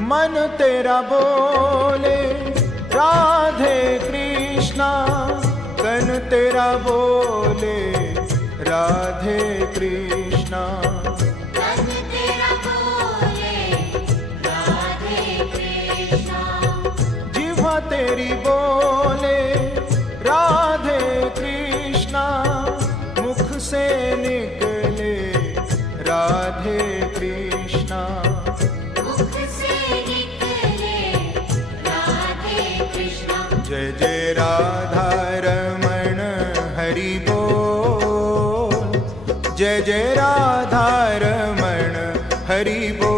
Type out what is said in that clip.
मन तेरा बोले राधे कृष्णा, तन तेरा बोले राधे कृष्णा, तन तेरा बोले राधे कृष्णा, जिह्वा तेरी बोले राधे कृष्णा, मुख से निकले राधे कृष्णा, मुख से निकले राधे कृष्णा। जय जय राधा रमण हरि बोल, जय जय राधा रमण हरि बोल।